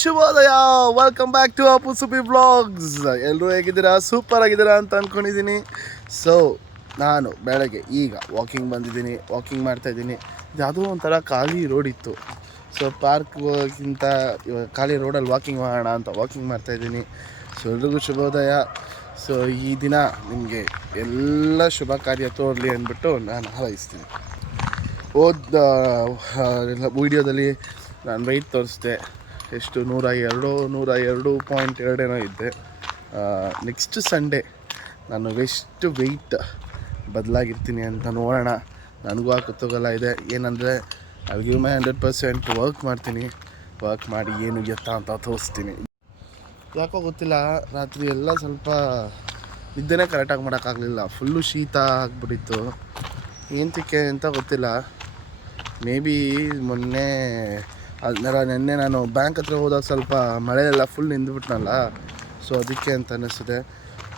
ಶುಭೋದಯ. Welcome back to Appu Subbi vlogs. ಎಲ್ಲರೂ ಹೇಗಿದ್ದೀರಾ? ಸೂಪರ್ ಆಗಿದ್ದೀರಾ ಅಂತ ಅಂದ್ಕೊಂಡಿದ್ದೀನಿ. ಸೊ ನಾನು ಬೆಳಗ್ಗೆ ಈಗ ವಾಕಿಂಗ್ ಬಂದಿದ್ದೀನಿ, ವಾಕಿಂಗ್ ಮಾಡ್ತಾಯಿದ್ದೀನಿ. ಯಾವುದೋ ಒಂಥರ ಖಾಲಿ ರೋಡ್ ಇತ್ತು. ಸೊ ಪಾರ್ಕ್ಗಿಂತ ಇವಾಗ ಖಾಲಿ ರೋಡಲ್ಲಿ ವಾಕಿಂಗ್ ಮಾಡೋಣ ಅಂತ ವಾಕಿಂಗ್ ಮಾಡ್ತಾಯಿದ್ದೀನಿ. ಸೊ ಎಲ್ರಿಗೂ ಶುಭೋದಯ. ಸೊ ಈ ದಿನ ನಿಮಗೆ ಎಲ್ಲ ಶುಭ ಕಾರ್ಯ ತೋರಲಿ ಅಂದ್ಬಿಟ್ಟು ನಾನು ಹಾರೈಸ್ತೀನಿ. ವೀಡಿಯೋದಲ್ಲಿ ನಾನು ವೆಯ್ಟ್ ತೋರಿಸ್ದೆ, ಎಷ್ಟು 102.2 ಇದ್ದೆ. ನೆಕ್ಸ್ಟ್ ಸಂಡೇ ನಾನು ಎಷ್ಟು ವೆಯ್ಟ್ ಬದಲಾಗಿರ್ತೀನಿ ಅಂತ ನೋಡೋಣ. ನನಗೂ ಆ ಕುತೂಹಲ ಇದೆ. ಏನಂದರೆ ಅಲ್ಲಿ ಗಿವ್ ಮೈ 100% ವರ್ಕ್ ಮಾಡ್ತೀನಿ. ವರ್ಕ್ ಮಾಡಿ ಏನು ಎತ್ತ ಅಂತ ತೋರಿಸ್ತೀನಿ. ಯಾಕೋ ಗೊತ್ತಿಲ್ಲ, ರಾತ್ರಿ ಎಲ್ಲ ಸ್ವಲ್ಪ ನಿದ್ದೆನೇ ಕರೆಕ್ಟಾಗಿ ಮಾಡೋಕ್ಕಾಗಲಿಲ್ಲ. ಫುಲ್ಲು ಶೀತ ಆಗಿಬಿಟ್ಟಿತ್ತು. ಏನಕ್ಕೆ ಅಂತ ಗೊತ್ತಿಲ್ಲ. ಮೇ ಬಿ ನೆನ್ನೆ ನಾನು ಬ್ಯಾಂಕ್ ಹತ್ರ ಹೋದಾಗ ಸ್ವಲ್ಪ ಮಳೆಯೆಲ್ಲ ಫುಲ್ ನಿಂದುಬಿಟ್ನಲ್ಲ, ಸೊ ಅದಕ್ಕೆ ಅಂತ ಅನ್ನಿಸ್ತಿದೆ.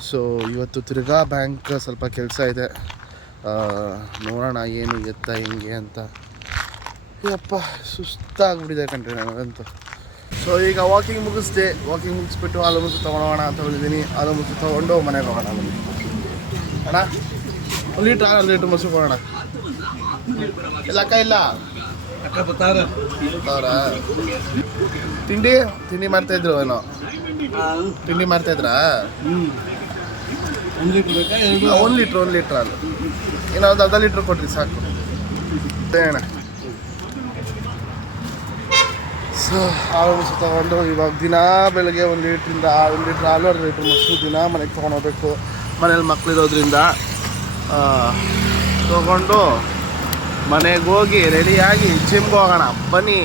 ಸೊ ಇವತ್ತು ತಿರ್ಗಾ ಬ್ಯಾಂಕ್ ಸ್ವಲ್ಪ ಕೆಲಸ ಇದೆ. ನೋಡೋಣ ಏನು ಎತ್ತ ಹೆಂಗೆ ಅಂತ. ಯಪ್ಪ ಸುಸ್ತಾಗ್ಬಿಟ್ಟಿದೆ ಕಣ್ರಿ ನನಗಂತೂ. ಸೊ ಈಗ ವಾಕಿಂಗ್ ಮುಗಿಸ್ದೆ. ವಾಕಿಂಗ್ ಮುಗಿಸ್ಬಿಟ್ಟು ಹಾಲು ಮುಸು ತೊಗೊಳೋಣ ಅಂತ ಹೇಳಿದ್ದೀನಿ. ಹಾಲು ಮುಸು ತೊಗೊಂಡು ಮನೆಗೆ ಹೋಗೋಣ. ಬನ್ನಿ ಅಣ್ಣ, 1 ಲೀಟ್ರ್ 1 ಲೀಟ್ರ್ ಮೊಸರು ಕೊಡೋಣ. ಇಲ್ಲ ಅಕ್ಕ, ಇಲ್ಲ ಅವರ ತಿಂಡಿ ಮಾಡ್ತಾಯಿದ್ರು ಏನೋ. ತಿಂಡಿ ಮಾಡ್ತಾಯಿದ್ರಾ? 1 ಲೀಟ್ರ್ ಹಾಲು ಏನೋ ಒಂದು ಅರ್ಧ ಲೀಟ್ರ್ ಕೊಡ್ರಿ ಸಾಕು ಅಣ್ಣ. ಸೊ ಹಾಲು ಮೊಸರು ತೊಗೊಂಡು ಇವಾಗ ದಿನ ಬೆಳಗ್ಗೆ 1 ಲೀಟ್ರಿಂದ 1 ಲೀಟ್ರ್ ಹಾಲು 1 ಲೀಟ್ರ್ ಮೊಸರು ದಿನ ಮನೆಗೆ ತೊಗೊಂಡು ಹೋಗ್ಬೇಕು. ಮನೇಲಿ ಮಕ್ಕಳಿರೋದ್ರಿಂದ ತೊಗೊಂಡು ಮನೆಗೆ ಹೋಗಿ ರೆಡಿಯಾಗಿ ಜಿಮ್ಗೆ ಹೋಗೋಣ. ಬನ್ನಿ.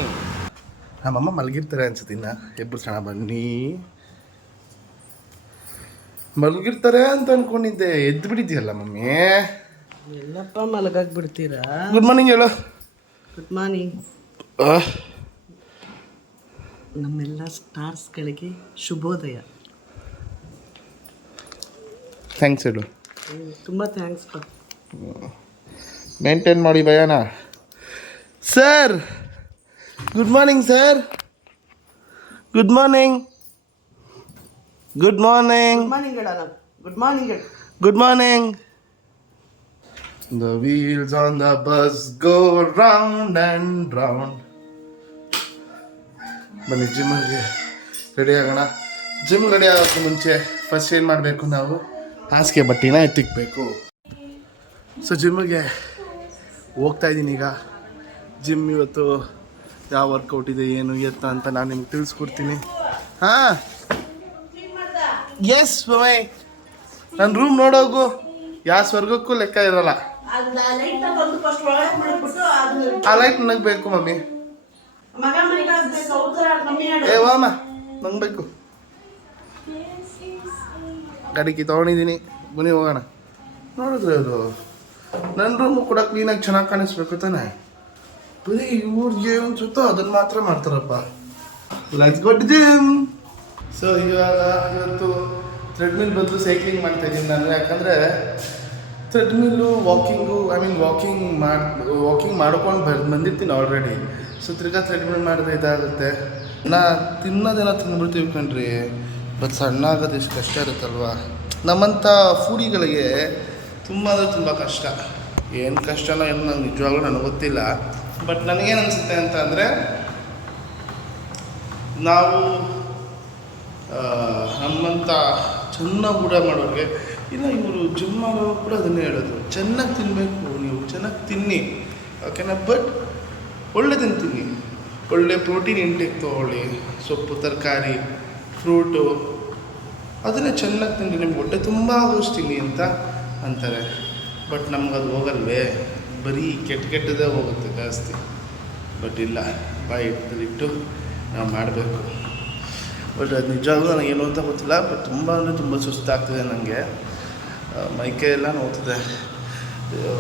ನಮ್ಮಮ್ಮ ಮಲಗಿರ್ತಾರೆ ಅನ್ಸುತ್ತೆ. ಇನ್ನು ಎಬ್ಬರಿಸೋಣ ಬನ್ನಿ. ಮಲಗಿರ್ತಾರೆ ಅಂತ ಅಂದ್ಕೊಂಡಿದ್ದೆ, ಎದ್ದು ಬಿಟ್ಟಿದ್ದೀಯಲ್ಲ ಮಮ್ಮಿ. ಎಲ್ಲಪ್ಪ ಮಲಗಕ್ಕೆ ಬಿಡ್ತೀರಾ? ಗುಡ್ ಮಾರ್ನಿಂಗ್ ಹೇಳು. Good morning. ನಮ್ಮೆಲ್ಲ ಸ್ಟಾರ್ಸ್ಗಳಿಗೆ ಶುಭೋದಯ. ಥ್ಯಾಂಕ್ಸ್ ಹೇಳು. ತುಂಬ ಥ್ಯಾಂಕ್ಸ್ ಪಾ. ಮೇಂಟೈನ್ ಮಾಡಿ ಭಯನ. Sir good morning sir. Good morning. Good morning. Good morning ಹೇಳಲ್ಲ. ಗುಡ್ ಮಾರ್ನಿಂಗ್ ಹೇಳು. Good morning. The wheels on the bus go round and round. ಬನ್ನಿ ಜಿಮ್ಗೆ ರೆಡಿ ಆಗೋಣ. ಜಿಮ್ ರೆಡಿ ಆಗೋಕ್ಕೆ ಮುಂಚೆ ಫಸ್ಟ್ ಏನು ಮಾಡಬೇಕು, ನಾವು ಹಾಸಿಗೆ ಬಟ್ಟೆನ ಎತ್ತಿಕ್ಬೇಕು. ಸೊ ಜಿಮ್ಮಿಗೆ ಹೋಗ್ತಾಯಿದ್ದೀನಿ ಈಗ. ಜಿಮ್ ಇವತ್ತು ಯಾವ ವರ್ಕೌಟ್ ಇದೆ ಏನು ಎತ್ತ ಅಂತ ನಾನು ನಿಮ್ಗೆ ತಿಳಿಸ್ಕೊಡ್ತೀನಿ. ಹಾಂ ಎಸ್ ಮಮ್ಮಿ, ನನ್ನ ರೂಮ್ ನೋಡೋಗು. ಯಾವ ಸ್ವರ್ಗಕ್ಕೂ ಲೆಕ್ಕ ಇರೋಲ್ಲ. ಆ ಲೈಟ್ ನನಗೆ ಬೇಕು ಮಮ್ಮಿ. ಏ ವಾಮ ನಂಗೆ ಬೇಕು. ಗಾಡಿಗೆ ತೊಗೊಂಡಿದ್ದೀನಿ, ಬನ್ನಿ ಹೋಗೋಣ. ನೋಡಿದ್ರೆ ಅದು ನನ್ನ ರೂಮು ಕೂಡ ಕ್ಲೀನಾಗಿ ಚೆನ್ನಾಗಿ ಕಾಣಿಸ್ಬೇಕು ತಾನೆ. ಬರೀ ಇವ್ರಿಗೆ ಅನ್ಸುತ್ತೋ ಅದನ್ನು ಮಾತ್ರ ಮಾಡ್ತಾರಪ್ಪ. Let's go to gym. So ಇವತ್ತು ಥ್ರೆಡ್ಮಿಲ್ ಬದಲು ಸೈಕ್ಲಿಂಗ್ ಮಾಡ್ತಾಯಿದ್ದೀನಿ ನಾನು. ಯಾಕಂದರೆ ಥ್ರೆಡ್ಮಿಲ್ಲು ವಾಕಿಂಗ್ ಮಾಡ್ಕೊಂಡು ಬಂದಿರ್ತೀನಿ ಆಲ್ರೆಡಿ. ಸೊ ತಿರ್ಗಾ ಥ್ರೆಡ್ಮಿಲ್ ಮಾಡಿದ್ರೆ ಇದಾಗುತ್ತೆ. ತಿನ್ನೋದೇನೋ ತಿಂದ್ಬಿಡ್ತೀವಿ ಕಣ್ರಿ, ಬಟ್ ಸಣ್ಣ ಆಗೋದು ಎಷ್ಟು ಕಷ್ಟ ಇರುತ್ತಲ್ವ. ನಮ್ಮಂಥ ಫುಡಿಗಳಿಗೆ ತುಂಬ ಅಂದರೆ ತುಂಬ ಕಷ್ಟ. ಏನು ಕಷ್ಟನೋ ಏನು ನಂಗೆ ನಿಜವಾಗ್ಲೂ ನನಗೆ ಗೊತ್ತಿಲ್ಲ. ಬಟ್ ನನಗೇನು ಅನಿಸುತ್ತೆ ಅಂತ ಅಂದರೆ, ನಾವು ನಮ್ಮಂಥ ಚೆನ್ನಾಗಿ ಊಟ ಮಾಡೋರಿಗೆ, ಇಲ್ಲ ಇವರು ಜಿಮ್ ಮಾಡೋರು ಕೂಡ ಅದನ್ನೇ ಹೇಳೋದು, ಚೆನ್ನಾಗಿ ತಿನ್ನಬೇಕು, ನೀವು ಚೆನ್ನಾಗಿ ತಿನ್ನಿ ಓಕೆನಾ. ಬಟ್ ಒಳ್ಳೆದನ್ನು ತಿನ್ನಿ, ಒಳ್ಳೆ ಪ್ರೋಟೀನ್ ಇಂಟೇಕ್ ತೊಗೊಳ್ಳಿ, ಸೊಪ್ಪು ತರಕಾರಿ ಫ್ರೂಟು ಅದನ್ನೇ ಚೆನ್ನಾಗಿ ತಿನ್ನಿ, ನಿಮ್ಗೆ ಹೊಟ್ಟೆ ತುಂಬ ಆಗೋಷ್ಟಿನಿ ಅಂತ ಅಂತಾರೆ. ಬಟ್ ನಮ್ಗದು ಹೋಗಲ್ವೇ, ಬರೀ ಕೆಟ್ಟದೇ ಹೋಗುತ್ತೆ ಜಾಸ್ತಿ. ಬಟ್ ಇಲ್ಲ, ಬಾಯಿ ಇಟ್ಟು ನಾವು ಮಾಡಬೇಕು. ಬಟ್ ಅದು ನಿಜವಾಗ್ಲೂ ನನಗೇನು ಅಂತ ಗೊತ್ತಿಲ್ಲ. ಬಟ್ ತುಂಬ ಅಂದರೆ ತುಂಬ ಸುಸ್ತಾಗ್ತಿದೆ ನನಗೆ. ಮೈಕೈ ಎಲ್ಲ ನೋಡ್ತಿದೆ,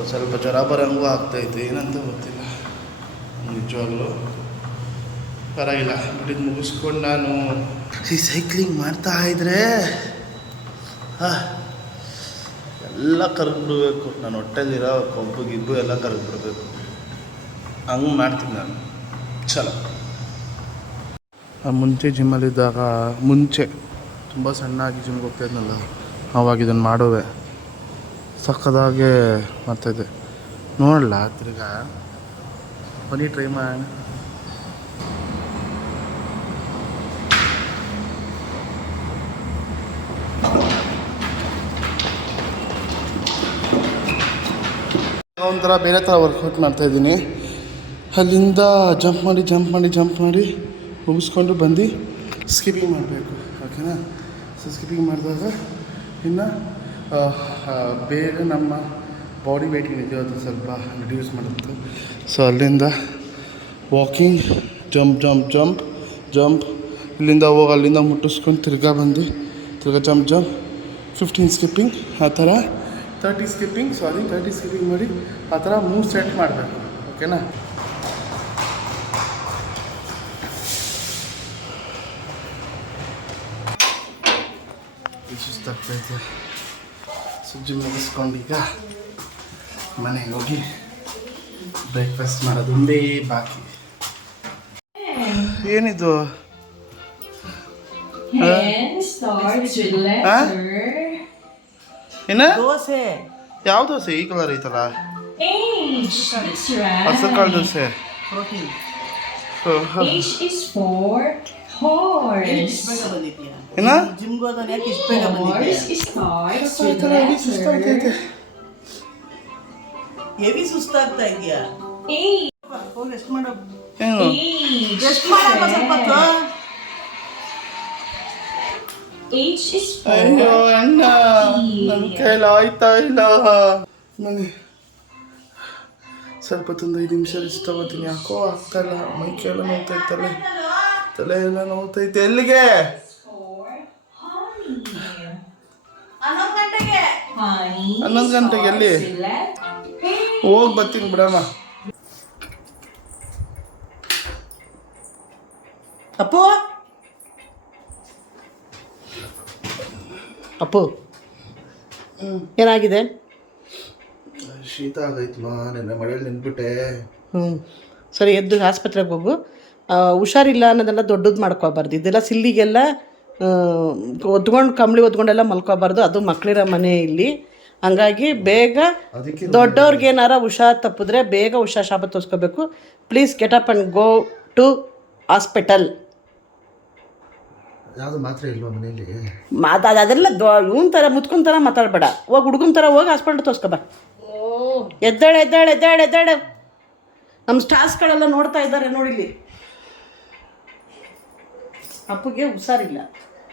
ಸ್ವಲ್ಪ ಜ್ವರ ಬರೋಂಗೂ ಆಗ್ತಾಯಿತ್ತು. ಏನಂತ ಗೊತ್ತಿಲ್ಲ ನಿಜವಾಗ್ಲೂ. ಪರವಾಗಿಲ್ಲ, ಬಟ್ ಇದು ಮುಗಿಸ್ಕೊಂಡು ನಾನು ಈ ಸೈಕ್ಲಿಂಗ್ ಮಾಡ್ತಾಯಿದ್ರೆ ಎಲ್ಲ ಕರಗಿಬಿಡ್ಬೇಕು. ನಾನು ಹೊಟ್ಟೆಲಿರೋ ಕೊಬ್ಬು ಗಿಬ್ಬು ಎಲ್ಲ ಕರಗಿಬಿಡ್ಬೇಕು. ಹಂಗೆ ಮಾಡ್ತೀನಿ ನಾನು. ಚಲೋ ಮುಂಚೆ ಜಿಮ್ಮಲ್ಲಿದ್ದಾಗ ಮುಂಚೆ ತುಂಬ ಸಣ್ಣಾಗಿ ಜಿಮ್ಗೆ ಹೋಗ್ತಾ ಇದ್ನಲ್ಲ, ಆವಾಗ ಇದನ್ನು ಮಾಡೋವೆ ಸಕ್ಕದಾಗೆ ಮಾಡ್ತಾಯಿದ್ದೆ. ನೋಡಲ್ಲ ತಿರ್ಗಾ ಬನ್ನಿ ಟ್ರೈ ಮಾಡೋಣ. ಒಂಥರ ಬೇರೆ ಥರ ವರ್ಕೌಟ್ ಮಾಡ್ತಾಯಿದ್ದೀನಿ. ಅಲ್ಲಿಂದ ಜಂಪ್ ಮಾಡಿ ಮುಗಿಸ್ಕೊಂಡು ಬಂದು ಸ್ಕಿಪ್ಪಿಂಗ್ ಮಾಡಬೇಕು, ಓಕೆನಾ? ಸೊ ಸ್ಕಿಪ್ಪಿಂಗ್ ಮಾಡಿದಾಗ ಇನ್ನು ಬೇಗ ನಮ್ಮ ಬಾಡಿ ವೇಟ್ ಏನಿದೆಯೋ ಅದು ಸ್ವಲ್ಪ ರಿಡ್ಯೂಸ್ ಮಾಡುತ್ತೆ. ಸೊ ಅಲ್ಲಿಂದ ವಾಕಿಂಗ್, ಜಂಪ್ ಇಲ್ಲಿಂದ ಹೋಗಿ ಅಲ್ಲಿಂದ ಮುಟ್ಟಿಸ್ಕೊಂಡು ತಿರ್ಗಾ ಬಂದು ತಿರ್ಗಾ ಜಂಪ್ 15 ಸ್ಕಿಪ್ಪಿಂಗ್, ಆ ಥರ 30 ಸ್ಕಿಪ್ಪಿಂಗ್ ಮಾಡಿ ಆ ಥರ 3 ಸೆಟ್ ಮಾಡಬೇಕು, ಓಕೆನಾ? ಸುಸ್ತಾಗ್ತೈತೆ. ಸುಜ್ಜಿ ಮುಗಿಸ್ಕೊಂಡು ಈಗ ಮನೆಗೆ ಹೋಗಿ ಬ್ರೇಕ್ಫಾಸ್ಟ್ ಮಾಡೋದು ಒಂದೇ ಬಾಕಿ. ಏನಿದು? ಏನ ದೋಸೆ. ಯಾವ ದೋಸೆ? ಈ ಕಲರ್ ಐತಲ್ಲ, ಹಸಕಾಳು ದೋಸೆ. ಪ್ರೋಟೀನ್. ಏನ ಜಿಮ್ಗೆ ಹೋದವನು ಯಾಕೆ ಇಷ್ಟು ಬೇಗ ಬಂದಿದ್ಯಾ? ಹೆವಿ ಸುಸ್ತಾಗ್ತಾ ಇದೆಯಾ? ಹೋಗಿ ರೆಸ್ಟ್ ಮಾಡೋ. ಏನು ರೆಸ್ಟ್ ಮಾಡಪ್ಪ ಸ್ವಲ್ಪ ಹೊತ್ತು. ಅಯ್ಯೋ ಅಣ್ಣ, ನನ್ನ ಕೈಲಿ ಆಯ್ತಾ ಇಲ್ಲ. ಮನೆ ಸ್ವಲ್ಪ ಹೊತ್ತೊಂದು 5 ನಿಮಿಷ ರೆಸ್ಟ್ ತಗೋತೀನಿ. ಯಾಕೋ ಆಗ್ತಾಯಿಲ್ಲ, ಮೈ ಕೈಯೆಲ್ಲ ನೋವ್ತೈತಲ್ಲ, ತಲೆ ಎಲ್ಲ ನೋವ್ತೈತೆ. ಎಲ್ಲಿಗೆ? 11 ಗಂಟೆಗೆ. ಎಲ್ಲಿ ಹೋಗಿ ಬರ್ತೀನಿ ಬಿಡಮ್ಮ. ಅಪ್ಪು ಏನಾಗಿದೆ? ಶೀತ ಆಗೈತಮ್ಮ, ನೆನ್ನೆ ಮಳೆಯಲ್ಲಿ ನಿಂತ್ಬಿಟ್ಟೆ. ಸರಿ, ಎದ್ದು ಆಸ್ಪತ್ರೆಗೆ ಹೋಗು. ಹುಷಾರಿಲ್ಲ ಅನ್ನೋದೆಲ್ಲ ದೊಡ್ಡದು ಮಾಡ್ಕೋಬಾರ್ದು. ಇದೆಲ್ಲ ಸಿಲ್ಲಿಗೆಲ್ಲ ಕಂಬಳಿ ಒದ್ಕೊಂಡೆಲ್ಲ ಮಲ್ಕೋಬಾರ್ದು. ಅದು ಮಕ್ಕಳಿರೋ ಮನೆ ಇಲ್ಲಿ. ಹಂಗಾಗಿ ಬೇಗ ದೊಡ್ಡವ್ರಿಗೆ ಏನಾರ ಹುಷಾರು ತಪ್ಪಿದ್ರೆ ಬೇಗ ಹುಷಾರು ಶಾಪ ತೋರಿಸ್ಕೋಬೇಕು. Please get up and go to hospital. ಯಾವುದು ಮಾತ್ರ ಇಲ್ವಾ ಮನೆಯಲ್ಲಿ? ಅದೆಲ್ಲ ಇವನ್ ಥರ ಮುತ್ಕೊಂಡ್ ಥರ ಮಾತಾಡಬೇಡ. ಹೋಗಿ ಹುಡುಗನ ಥರ ಹೋಗಿ ಹಾಸ್ಪಿಟಲ್ ತೋರಿಸ್ಕೊಬ. ಎದ್ದಾಳೆ. ನಮ್ಮ ಸ್ಟಾರ್ಸ್ಗಳೆಲ್ಲ ನೋಡ್ತಾ ಇದ್ದಾರೆ ನೋಡಿಲ್ಲಿ. ಅಪ್ಪಗೆ ಹುಷಾರಿಲ್ಲ,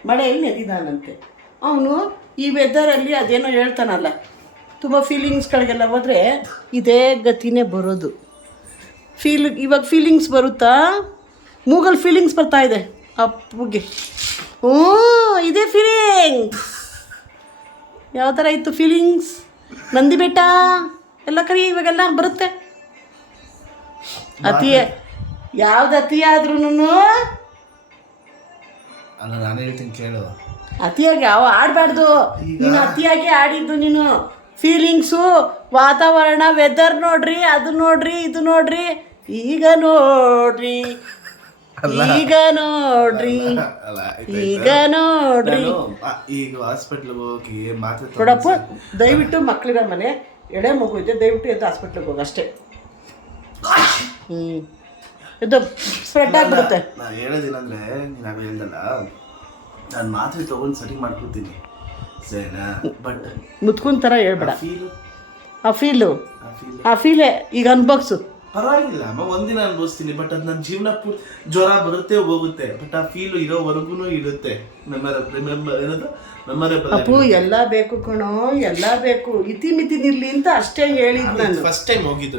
ಮಳೆಯಲ್ಲಿ ನೆನೆದಿದ್ದಾನಂತೆ ಅವನು. ಈ ವೆದರಲ್ಲಿ ಅದೇನೋ ಹೇಳ್ತಾನಲ್ಲ, ತುಂಬ ಫೀಲಿಂಗ್ಸ್ಗಳಿಗೆಲ್ಲ ಹೋದರೆ ಇದೇ ಗತಿನೇ ಬರೋದು. ಇವಾಗ ಫೀಲಿಂಗ್ಸ್ ಬರುತ್ತಾ? ಮೂಗಲ್ಲಿ ಫೀಲಿಂಗ್ಸ್ ಬರ್ತಾ ಇದೆ ಅಪ್ಪಗೆ. ಇದೇ ಫೀಲಿಂಗ್ಸ್. ಯಾವ ಥರ ಇತ್ತು ಫೀಲಿಂಗ್ಸ್? ನಂದಿ ಬೆಟ್ಟ ಎಲ್ಲ ಕರಿ ಇವಾಗೆಲ್ಲ ಬರುತ್ತೆ. ಯಾವ್ದು ಅತಿ ಆದ್ರೂ ನಾನು ಹೇಳ್ತೀನಿ ಕೇಳು. ಅತಿಯಾಗಿ ಆಡಬಾರ್ದು. ನೀನು ಅತಿಯಾಗಿ ಆಡಿದ್ದು ನೀನು. ಫೀಲಿಂಗ್ಸು, ವಾತಾವರಣ, ವೆದರ್ ನೋಡ್ರಿ, ಅದು ನೋಡ್ರಿ, ಇದು ನೋಡ್ರಿ, ಈಗ ನೋಡ್ರಿ. ಈಗ ಹಾಸ್ಪಿಟ್ಲಿಗೆ ಹೋಗಿ ನೋಡಪ್ಪ, ದಯವಿಟ್ಟು ಮಕ್ಕಳಿರೋ ಮನೆ, ಎಳೆ ಮಗು ಇದೆ, ದಯವಿಟ್ಟು ಎದ್ದು ಹಾಸ್ಪಿಟ್ಲಿಗೆ ಹೋಗಿ ಅಷ್ಟೇ. ಇದು ಸ್ಪ್ರೆಡ್ ಆಗಿಬಿಡುತ್ತೆ. ನಾನು ಹೇಳೋದೇನಂದ್ರೆ, ನಾನು ಹೇಳ್ದಲ್ಲ, ನಾನು ಮಾತ್ರೆ ತೊಗೊಂಡು ಸರಿ ಮಾಡ್ಕೊತೀನಿ ಸರಿನಾ, ಬಟ್ ಮುತ್ಕೊಂಡ್ ಥರ ಹೇಳ್ಬೇಡ. ಆ ಫೀಲೇ ಈಗ ಅನ್ಬಾಕ್ಸು. ಪರವಾಗಿಲ್ಲ ಅಮ್ಮ, ಒಂದಿನ ಅನ್ಭವಿಸ್ತೀನಿ, ಬಟ್ ಅದು ನನ್ನ ಜೀವನ ಜ್ವರ ಬರುತ್ತೆ ಹೋಗುತ್ತೆ, ಬಟ್ ಆ ಫೀಲು ಇರೋವರೆಗೂ ಇರುತ್ತೆ. ಅಪ್ಪು ಎಲ್ಲ ಬೇಕು ಕಣೋ, ಎಲ್ಲ ಬೇಕು. ಇತಿ ನಿಲ್ಲಿ ಅಂತ ಅಷ್ಟೇ ಹೇಳಿದ್ ನಾನು. ಫಸ್ಟ್ ಟೈಮ್ ಹೋಗಿದ್ದು.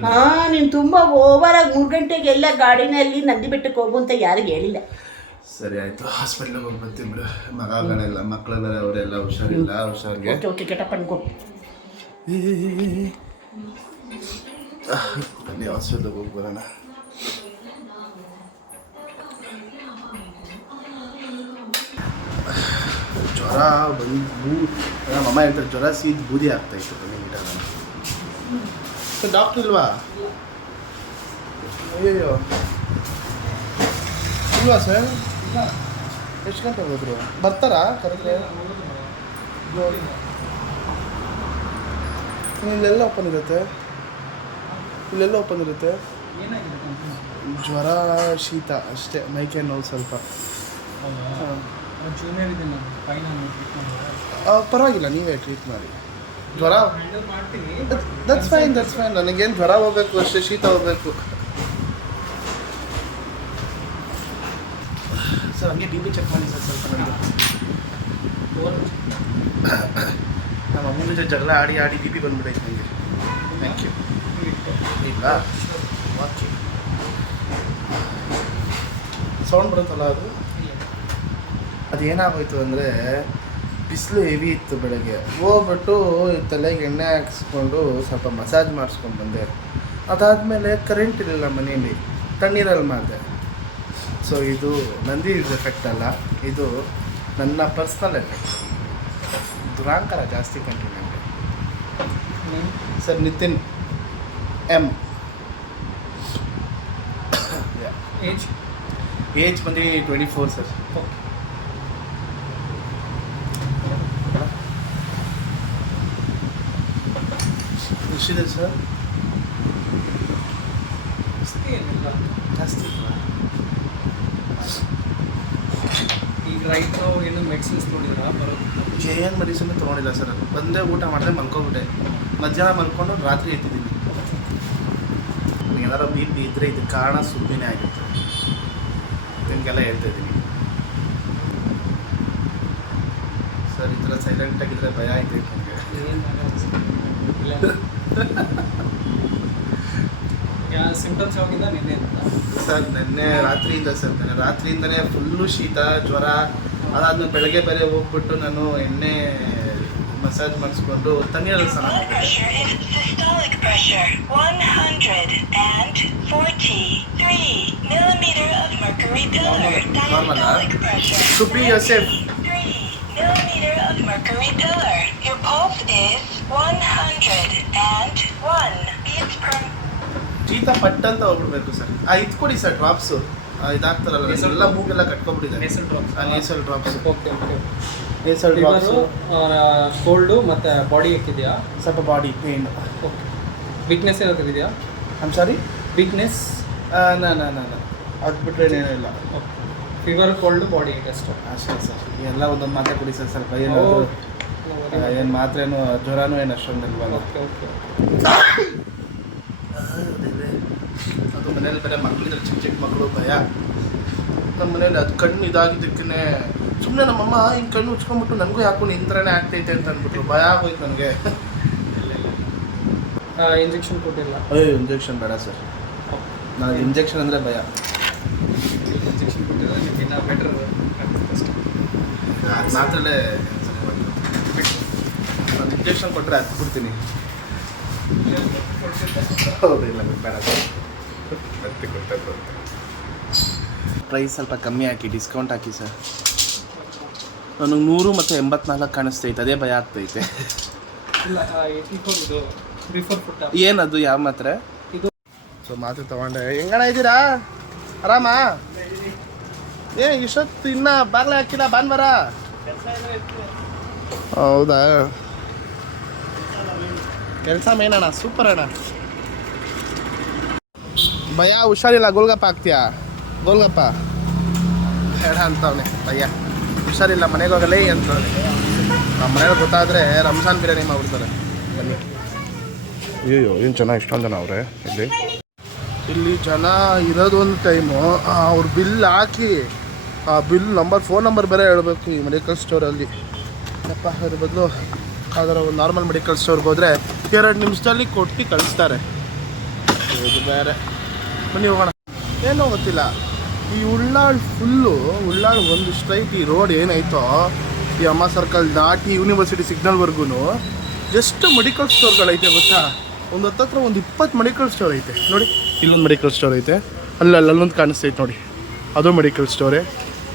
ನೀನು ತುಂಬಾ ಓವರಾಗಿ 3 ಗಂಟೆಗೆ ಎಲ್ಲ ಗಾಡಿನಲ್ಲಿ ನಂದಿ ಬೆಟ್ಟಕ್ಕೆ ಹೋಗು ಅಂತ ಯಾರಿಗೂ ಹೇಳಿಲ್ಲ. ಸರಿ ಆಯ್ತು, ಹಾಸ್ಪಿಟ್ಲಿಗೆ ಹೋಗಿ ಬರ್ತೀನಿ ಬಿಡು. ಮಕ್ಕಳೆಲ್ಲ ಅವರೆಲ್ಲ ಹುಷಾರಿಲ್ಲ, ಹುಷಾರಿಗೆ. ಓಕೆ ಕೆಟಪ್ ಅನ್ಕೋ. ಬನ್ನಿ ಹಾಸ್ಪಿಟ್ಲಿಗೆ ಹೋಗಿ ಬರೋಣ. ಜ್ವರ ಬಂದು ನಮ್ಮಮ್ಮ ಹೇಳ್ತಾರೆ, ಜ್ವರ ಸೀದ್ ಬೂದಿ ಆಗ್ತಾಯಿತ್ತು. ಡಾಕ್ಟ್ರ್ ಇಲ್ವಾ? ಅಯ್ಯೋ ಇಲ್ವಾ ಸರ್? ಎಷ್ಟು ಗಂಟೆ ಹೋದ್ರು ಬರ್ತಾರಾ ಕರೆಕ್ಟ್? ಇಲ್ಲೆಲ್ಲ ಓಪನ್ ಇರುತ್ತೆ, ಇಲ್ಲೆಲ್ಲ ಓಪನ್ ಇರುತ್ತೆ. ಜ್ವರ ಶೀತ ಅಷ್ಟೇ, ಮೈಕೈ ನೋವು ಸ್ವಲ್ಪ. ಪರವಾಗಿಲ್ಲ, ನೀವೇ ಟ್ರೀಟ್ ಮಾಡಿ. ಜ್ವರ ದಟ್ಸ್ ಫೈನ್. ನನಗೇನು ಜ್ವರ ಹೋಗ್ಬೇಕು ಅಷ್ಟೇ, ಶೀತ ಹೋಗ್ಬೇಕು. ಸರ್ ಹಂಗೆ ಬಿ ಪಿ ಚೆಕ್ ಮಾಡಿ ಸರ್ ಸ್ವಲ್ಪ. ನನಗೆ ನಮ್ಮ ಅಮ್ಮನ ಜೊತೆ ಜಗಳ ಆಡಿ ಬಿ ಪಿ ಬಂದ್ಬಿಟ್ಟೈತೆ ನನಗೆ. Thank you. ಇಲ್ಲ ಓಕೆ. ಸೌಂಡ್ ಬರುತ್ತಲ್ಲ ಅದು ಏನಾಗೋಯ್ತು ಅಂದರೆ ಬಿಸಿಲು ಹೆವಿ ಇತ್ತು ಬೆಳಗ್ಗೆ. ಹೋಗ್ಬಿಟ್ಟು ತಲೆಗೆ ಎಣ್ಣೆ ಹಾಕಿಸ್ಕೊಂಡು ಸ್ವಲ್ಪ ಮಸಾಜ್ ಮಾಡಿಸ್ಕೊಂಡು ಬಂದೆ. ಅದಾದಮೇಲೆ ಕರೆಂಟ್ ಇರಲಿಲ್ಲ ಮನೆಯಲ್ಲಿ, ತಣ್ಣೀರಲ್ಲಿ ಮಾಡಿದೆ. ಸೊ ಇದು ನಂದಿ ಎಫೆಕ್ಟ್ ಅಲ್ಲ, ಇದು ನನ್ನ ಪರ್ಸ್ನಲ್ ಎಫೆಕ್ಟ್. ದುರಾಂಕಾರ ಜಾಸ್ತಿ ಕಂಡು ನನಗೆ. Sir Nitin M. ಏಜ್ ಬಂದು 24 ಸರ್. ಎಷ್ಟಿದೆ ಸರ್? ಜಾಸ್ತಿ ಈಗ ರೈತರು ಏನು ಮೆಡಿಸಿನ್ಸ್ ನೋಡಿದ್ರ ಬರೋದು? ಏನು ಮೆಡಿಸಿನ್ ತೊಗೊಂಡಿಲ್ಲ ಸರ್. ಬಂದೇ ಊಟ ಮಾಡಿದೆ, ಮಲ್ಕೊಬಿಟ್ಟೆ. ಮಧ್ಯಾಹ್ನ ಮಲ್ಕೊಂಡು ರಾತ್ರಿ ಎತ್ತಿದ್ದೀನಿ. ನನಗೇನಾರು ಬಿ ಪಿ ಇದ್ದರೆ ಇದು ಕಾರಣ ಸುಮ್ಮನೆ ಆಗಿತ್ತು. ನಿಮಗೆಲ್ಲ ಹೇಳ್ತಾ ಇದ್ದೀನಿ ಸರ್. ಈ ಥರ ಸೈಲೆಂಟಾಗಿದ್ದರೆ ಭಯ ಆಗ್ತೈತೆ ನನಗೆ. ಸಿಂಪ್ಟಮ್ಸ್ ಯಾವಾಗಿಂದ? ನಿನ್ನೆ ಸರ್ ನಿನ್ನೆ ರಾತ್ರಿಯಿಂದ ಸರ್. ನನಗೆ ರಾತ್ರಿಯಿಂದನೇ ಫುಲ್ಲು ಶೀತ ಜ್ವರ. ಅದಾದ್ಮೇಲೆ ಬೆಳಗ್ಗೆ ಬೇರೆ ಹೋಗ್ಬಿಟ್ಟು ನಾನು ಎಣ್ಣೆ ಮಸಾಜ್ ಮಾಡಿಸ್ಕೊಂಡು ತಣ್ಣೀರಲ್ಲಿ ಸ್ನಾನ ಮಾಡಿದೆ. ಸುಪ್ರಿ ಯೋಸೆಫ್. ಶೀತ ಪಟ್ ಅಂತ ಹೋಗ್ಬಿಡ್ಬೇಕು ಸರ್. ಇದು ಕೊಡಿ ಸರ್ ಡ್ರಾಪ್ಸು. ಇದಾಗ್ತಾರಲ್ಲ ಎಲ್ಲ ಮೂಗೆಲ್ಲ ಕಟ್ಕೊಂಡ್ಬಿಟ್ಟಿದೆ. Nasal drops. Okay okay. Nasal drops. Cold ಮತ್ತು ಬಾಡಿ ಏಕಿದೆಯಾ? ಸ್ವಲ್ಪ ಬಾಡಿ ಪೇನ್. ಓಕೆ. ವೀಕ್ನೆಸ್ ಏನಾದ್ರು ಇದೆಯಾ? I'm sorry? ವೀಕ್ನೆಸ್? ಅದು ಬಿಟ್ಟರೆ ಏನಿಲ್ಲ. Okay. Fever, cold, body ache ಅಷ್ಟು ಅಷ್ಟೇ ಸರ್. ಎಲ್ಲ ಒಂದೊಂದು ಮಾತ್ರೆ ಕೊಡಿ ಸರ್. ಸ್ವಲ್ಪ ಏನು ಮಾತ್ರೇನು ಜ್ವರನೂ ಏನು ಅಷ್ಟೊಂದಿಲ್ವಲ್ಲ. Okay okay. ಅದು ಮನೇಲಿ ಬೇರೆ ಮಕ್ಕಳಿದ್ರೆ ಚಿಕ್ಕ ಮಕ್ಕಳು ಭಯ. ನಮ್ಮ ಮನೇಲಿ ಅದು ಕಣ್ಣು ಇದಾಗಿದ್ದಕ್ಕೇ ಸುಮ್ಮನೆ ನಮ್ಮಮ್ಮ ಹಿಂಗೆ ಕಣ್ಣು ಉಚ್ಕೊಂಡ್ಬಿಟ್ಟು ನನಗೂ ಯಾಕೊಂಡು ಇಂಥರನೇ ಆಗ್ತೈತೆ ಅಂತ ಅಂದ್ಬಿಟ್ರು. ಭಯ ಆಗೋಯ್ತು ನನಗೆ. ಇಂಜೆಕ್ಷನ್ ಕೊಟ್ಟಿಲ್ಲ? ಇಂಜೆಕ್ಷನ್ ಬೇಡ ಸರ್. ನನಗೆ ಇಂಜೆಕ್ಷನ್ ಅಂದರೆ ಭಯ. ಇಂಜೆಕ್ಷನ್ ಕೊಟ್ಟಿದ್ರೆ ನಿಮ್ಗಿನ್ನ ಬೆಟ್ರ್ ಮಾತ್ರಲ್ಲೇ ನಾನು ಇಂಜೆಕ್ಷನ್ ಕೊಟ್ಟರೆ ಹತ್ಬಿಡ್ತೀನಿ. ಹೌದು, ಇಲ್ಲ ಬೇಡ ಸರ್. ಪ್ರೈಸ್ ಸ್ವಲ್ಪ ಕಮ್ಮಿ ಹಾಕಿ, ಡಿಸ್ಕೌಂಟ್ ಹಾಕಿ ಸರ್. ನನಗೆ 100 ಮತ್ತು 84 ಕಾಣಿಸ್ತೈತೆ, ಅದೇ ಭಯ ಆಗ್ತೈತೆ. ಇಲ್ಲ, ಇದು ಬಿಫೋರ್ ಫುಡ್ ಏನದು ಯಾವ ಮಾತ್ರೆ? ಇದು. ಸೊ ಮಾತ್ರೆ ತೊಗೊಂಡೆ. ಹೆಂಗಣ ಇದ್ದೀರಾ? ಆರಾಮಾ? ಇಷ್ಟೊತ್ತು ಇನ್ನೂ ಬಾಗ್ಲೇ ಹಾಕಿಲ್ಲ, ಭಾನುವಾರ. ಹೌದಾ? ಕೆಲಸ ಮೇನಣ್ಣ, ಸೂಪರ್ ಅಣ್ಣ. ಭಯ ಹುಷಾರಿಲ್ಲ, ಗೋಲ್ಗಪ್ಪ ಹಾಕ್ತೀಯಾ? ಗೋಲ್ಗಪ್ಪ ಬೇಡ ಅಂತವನೆ ಭಯ್ಯ. ಹುಷಾರಿಲ್ಲ, ಮನೆಗೆ ಹೋಗಲೇ ಅಂತವನೆ. ನಮ್ಮ ಮನೇಲಿ ಗೊತ್ತಾದರೆ ರಂಜಾನ್ ಬಿರಿಯಾನಿ ಮಾಡ್ಬಿಡ್ತಾರೆ. ಬನ್ನಿ. ಅಯ್ಯೋ, ಏನು ಜನ, ಇಷ್ಟೊಂದು ಜನ ಅವರೇ ಇಲ್ಲಿ ಜನ ಇರೋದು. ಒಂದು ಟೈಮು ಅವ್ರು ಬಿಲ್ ಹಾಕಿ ಆ ಬಿಲ್ ನಂಬರ್, ಫೋನ್ ನಂಬರ್ ಬೇರೆ ಹೇಳಬೇಕು ಈ ಮೆಡಿಕಲ್ ಸ್ಟೋರಲ್ಲಿ. ಅಪ್ಪ, ಅದ್ರ ಬದಲು ಯಾವ್ದಾರ ಒಂದು ನಾರ್ಮಲ್ ಮೆಡಿಕಲ್ ಸ್ಟೋರ್ಗೆ ಹೋದರೆ 2 ನಿಮಿಷದಲ್ಲಿ ಕೊಟ್ಟು ಕಳಿಸ್ತಾರೆ. ಇದು ಬೇರೆ. ಬನ್ನಿ ಹೋಗೋಣ. ಏನೋ ಗೊತ್ತಿಲ್ಲ, ಈ ಉಳ್ಳಾಳ್ ಫುಲ್ಲು, ಉಳ್ಳಾಳ್ ಒಂದು ಸ್ಟ್ರೈಟ್ ಈ ರೋಡ್ ಏನಾಯ್ತೋ ಈ ಅಮ್ಮ ಸರ್ಕಲ್ ದಾಟಿ ಯೂನಿವರ್ಸಿಟಿ ಸಿಗ್ನಲ್ವರೆಗೂ ಎಷ್ಟು ಮೆಡಿಕಲ್ ಸ್ಟೋರ್ಗಳೈತೆ ಗೊತ್ತಾ? ಒಂದು ಹತ್ತತ್ರ ಒಂದು 20 ಮೆಡಿಕಲ್ ಸ್ಟೋರ್ ಐತೆ ನೋಡಿ. ಇಲ್ಲೊಂದು ಮೆಡಿಕಲ್ ಸ್ಟೋರ್ ಐತೆ, ಅಲ್ಲೊಂದು ಕಾಣಿಸ್ತೈತೆ ನೋಡಿ, ಅದು ಮೆಡಿಕಲ್ ಸ್ಟೋರೇ.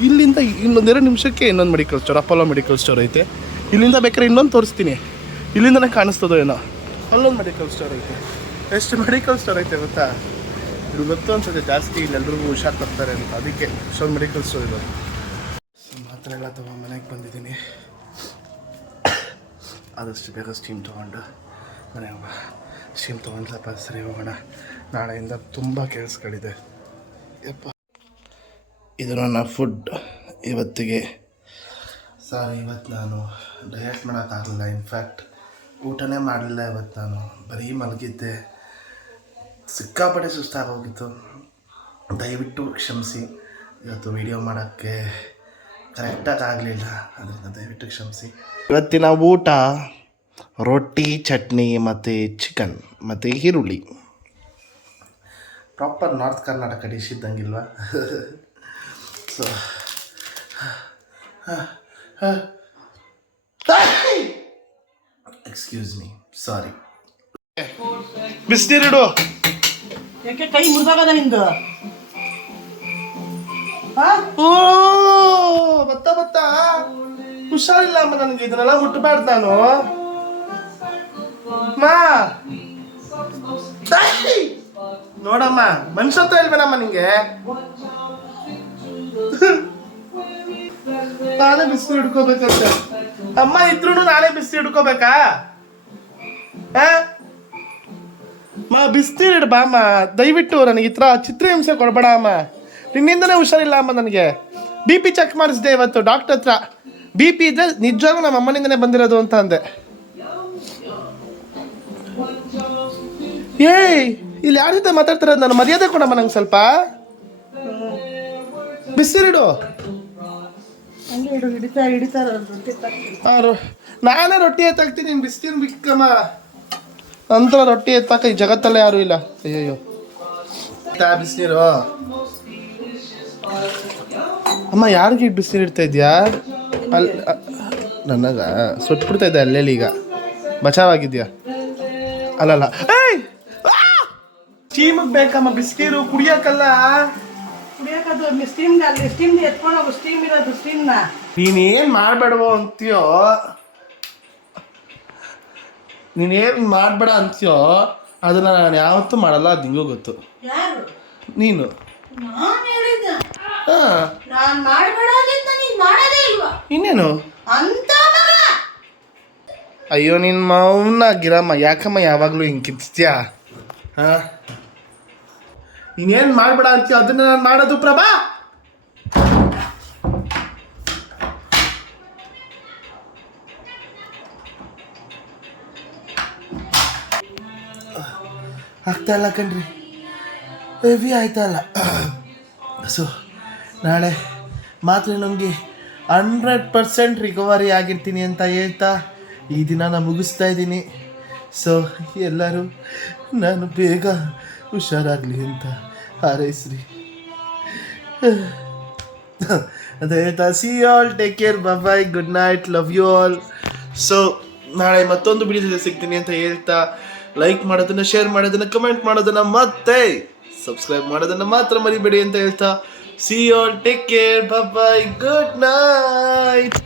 ಇಲ್ಲಿಂದ ಇನ್ನೊಂದು 2 ನಿಮಿಷಕ್ಕೆ ಇನ್ನೊಂದು medical store, Apollo medical store ಐತೆ. ಇಲ್ಲಿಂದ ಬೇಕಾದ್ರೆ ಇನ್ನೊಂದು ತೋರಿಸ್ತೀನಿ, ಇಲ್ಲಿಂದನೇ ಕಾಣಿಸ್ತದೋ ಏನೋ. ಅಲ್ಲೊಂದು ಮೆಡಿಕಲ್ ಸ್ಟೋರ್ ಐತೆ. ಎಷ್ಟು ಮೆಡಿಕಲ್ ಸ್ಟೋರ್ ಐತೆ ಗೊತ್ತಾ? ಇದು ಗೊತ್ತು ಅನ್ಸುತ್ತೆ ಜಾಸ್ತಿ ಇಲ್ಲೆಲ್ರಿಗೂ ಹುಷಾರು ತರ್ತಾರೆ ಅಂತ, ಅದಕ್ಕೆ ಇಷ್ಟೊಂದು ಮೆಡಿಕಲ್ ಸ್ಟೋರ್ ಇರೋದು. ಪಾತ್ರೆ ಎಲ್ಲ ತೊಗೊಂಡು ಮನೆಗೆ ಬಂದಿದ್ದೀನಿ. ಆದಷ್ಟು ಬೇಗ ಸ್ಟೀಮ್ ತೊಗೊಂಡು ಮನೆಗೆ ಸ್ಟೀಮ್ ತೊಗೊಂಡು ಸ್ವಲ್ಪ ಸರಿ ಹೋಗೋಣ. ನಾಳೆಯಿಂದ ತುಂಬ ಕೆಲಸಗಳಿದೆ. ಯಪ್ಪ, ಇದು ನನ್ನ ಫುಡ್ ಇವತ್ತಿಗೆ. ಸಾರಿ, ಇವತ್ತು ನಾನು ಡಯಟ್ ಮಾಡೋಕ್ಕಾಗಲಿಲ್ಲ. ಇನ್ಫ್ಯಾಕ್ಟ್ ಊಟನೇ ಮಾಡಲಿಲ್ಲ ಇವತ್ತು. ನಾನು ಬರೀ ಮಲಗಿದ್ದೆ. ಸಿಕ್ಕಾಪಟ್ಟೆ ಸುಸ್ತಾಗೋಗಿತ್ತು. ದಯವಿಟ್ಟು ಕ್ಷಮಿಸಿ. ಇವತ್ತು ವಿಡಿಯೋ ಮಾಡೋಕ್ಕೆ ಕರೆಕ್ಟಾಗಿ ಆಗಲಿಲ್ಲ, ಅದರಿಂದ ದಯವಿಟ್ಟು ಕ್ಷಮಿಸಿ. ಇವತ್ತಿನ ಊಟ ರೊಟ್ಟಿ, ಚಟ್ನಿ ಮತ್ತು ಚಿಕನ್ ಮತ್ತು ಈರುಳ್ಳಿ. ಪ್ರಾಪರ್ ನಾರ್ತ್ ಕರ್ನಾಟಕ ಡಿಶ್ ಇದ್ದಂಗಿಲ್ವಾ? So excuse me, sorry. ಬಿಸಿನೀರಿಡು. ಯಾಕೆ ಕೈ ಮುರಿದೋಗದ ನಿಂದು? ಓ ಬತ್ತಾ ಹುಷಾರಿಲ್ಲ ಅಮ್ಮ ನನಗೆ. ಇದನ್ನೆಲ್ಲ ಮುಟ್ಟಬಾರ್ದು ನಾನು. ನೋಡಮ್ಮ, ಮನುಷ್ಯತ್ವ ಇಲ್ವೇನಮ್ಮ ನಿಂಗೆ? ನಾನೇ ಬಿಸಿಲು ಹಿಡ್ಕೋಬೇಕಂತೆ. ಅಮ್ಮ ಇದ್ರು ನಾನೇ ಬಿಸಿಲು ಹಿಡ್ಕೋಬೇಕಾ? ಬಿಸಿನೀರು ಇಡ್ಬಾ ಅಮ್ಮ ದಯವಿಟ್ಟು. ನನಗೆ ಈ ಥರ ಚಿತ್ರಹಿಂಸೆ ಕೊಡಬೇಡ ಅಮ್ಮ. ನಿನ್ನಿಂದನೇ ಹುಷಾರಿಲ್ಲ ಅಮ್ಮ ನನಗೆ. BP ಚೆಕ್ ಮಾಡಿಸಿದೆ ಇವತ್ತು ಡಾಕ್ಟರ್ ಹತ್ರ. BP ಇದ್ರೆ ನಿಜವಾಗೂ ನಮ್ಮ ಅಮ್ಮನಿಂದನೇ ಬಂದಿರೋದು ಅಂತ ಅಂದೆ. ಏಯ್, ಇಲ್ಲಿ ಯಾರ ಜೊತೆ ಮಾತಾಡ್ತಿರೋದು? ನಾನು ಮರ್ಯಾದೆ ಕೊಡಮ್ಮ ನಂಗೆ ಸ್ವಲ್ಪ. ಬಿಸಿನೀರಿಡು. ನಾನೇ ರೊಟ್ಟಿ ಎತ್ತಾಕ್ತೀನಿ, ನೀನು ಬಿಸಿನೀರು ಬಿಕ್ಕಮ್ಮ. ನಂತರ ರೊಟ್ಟಿ ಎತ್ತಾಕ ಈ ಜಗತ್ತಲ್ಲೇ ಯಾರೂ ಇಲ್ಲ. ಅಯ್ಯಯ್ಯೋ, ಬಿಸಿನೀರು. ಅಮ್ಮ ಯಾರಿಗೆ ಬಿಸಿನೀರು ಇಡ್ತಾ ಇದೆಯಾ? ನನಗೆ ಸುಟ್ಬಿಡ್ತಾ ಇದ್ದೆ ಅಲ್ಲೆಲ್ಲಿ. ಈಗ ಬಚಾವಾಗಿದ್ಯಾ? ಅಲ್ಲಲ್ಲ, ಸ್ಟೀಮಿಗೆ ಬೇಕಮ್ಮ ಬಿಸಿನೀರು, ಕುಡಿಯೋಕ್ಕಲ್ಲ. ನೀನೇನು ಮಾಡಬೇಡವೋ ಅಂತೀಯೋ, ನೀನೇನು ಮಾಡಬೇಡ ಅಂತೀಯೋ ಅದನ್ನ ನಾನು ಯಾವತ್ತೂ ಮಾಡಲ್ಲ. ಅದು ನಿಂಗೂ ಗೊತ್ತು. ನೀನು ಇನ್ನೇನು? ಅಯ್ಯೋ ನಿನ್ನ ಮೌನ ಗಿರಮ್ಮ, ಯಾಕಮ್ಮ ಯಾವಾಗಲೂ ಹಿಂಗೆ ಕಿತ್ತೀಯಾ? ನೀನೇನು ಮಾಡಬೇಡ ಅಂತೀಯೋ ಅದನ್ನ ನಾನು ಮಾಡೋದು. ಪ್ರಭಾ, ಆಗ್ತಾ ಇಲ್ಲ ಕಣ್ರಿ, ಹೆವಿ ಆಯ್ತಾ ಇಲ್ಲ. ಸೊ ನಾಳೆ ಮಾತ್ರ ನಮಗೆ 100% ರಿಕವರಿ ಆಗಿರ್ತೀನಿ ಅಂತ ಹೇಳ್ತಾ ಈ ದಿನ ನಾನು ಮುಗಿಸ್ತಾ ಇದ್ದೀನಿ. ಸೊ ಎಲ್ಲರೂ ನಾನು ಬೇಗ ಹುಷಾರಾಗಲಿ ಅಂತ ಹಾರೈಸ್ರಿ. ಅಂತ ಹೇಳ್ತಾ see all, take care, bye, good night, love you all. So ನಾಳೆ ಮತ್ತೊಂದು ವಿಡಿಯೋದಲ್ಲಿ ಸಿಗ್ತೀನಿ ಅಂತ ಹೇಳ್ತಾ, ಲೈಕ್ ಮಾಡೋದನ್ನು, ಶೇರ್ ಮಾಡೋದನ್ನು, ಕಮೆಂಟ್ ಮಾಡೋದನ್ನು ಮತ್ತೆ ಸಬ್ಸ್ಕ್ರೈಬ್ ಮಾಡೋದನ್ನು ಮಾತ್ರ ಮರಿಬೇಡಿ ಅಂತ ಹೇಳ್ತಾ see all, take care, bye, good night.